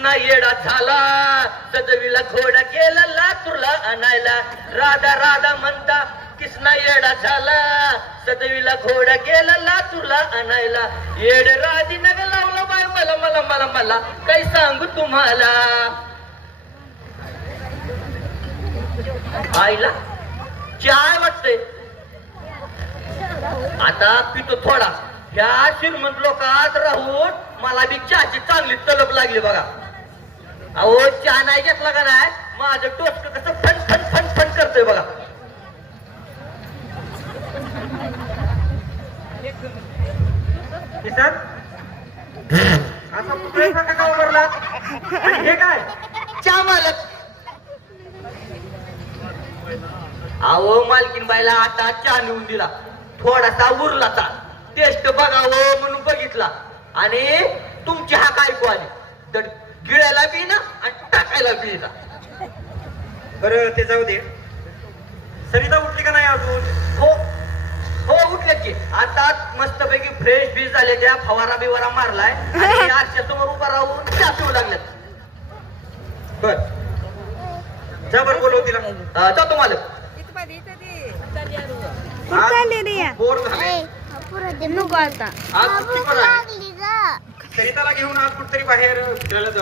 कृष्णा येडा झाला सजवीला घोडा गेला लातूरला आणायला राधा राधा म्हणता कृष्णा येडा झाला सजवीला घोडा गेला लातूरला आणायला येड राधी नग लावला बाय मला मला मला मला काही सांगू तुम्हाला आईला चाय वाटते आता पितो थोडा ह्या श्रीमंत लोकात राहून मला बी चहाची चांगली तलप लागली बघा अहो चहा नाही घेतला का नाही माझं टोचक कसं फन फन फन फन करतोय बघा असा पुतळ्यासारखा का उभारला आणि हे काय चहा मालक अहो मालकीन बाईला आता चहा नेऊन दिला थोडासा उरलाचा टेस्ट बघावं म्हणून बघितला आणि तुमची हा काय ऐकू आली तर गिळायला बी ना आणि टाकायला बी ना बरं ते जाऊ दे सरिता उठली का नाही अजून हो हो उठले की आता मस्तपैकी फ्रेश बीज झाले त्या फवारा बिवारा मारलाय आणि आरच्या समोर उभा राहून चहा पिऊ लागल्यात बर जा बरं बोलव तिला जातो मालक बोर झाले नको आता आज सुट्टी पण आहे सरिताला घेऊन आज कुठतरी बाहेर फिरायला जाऊ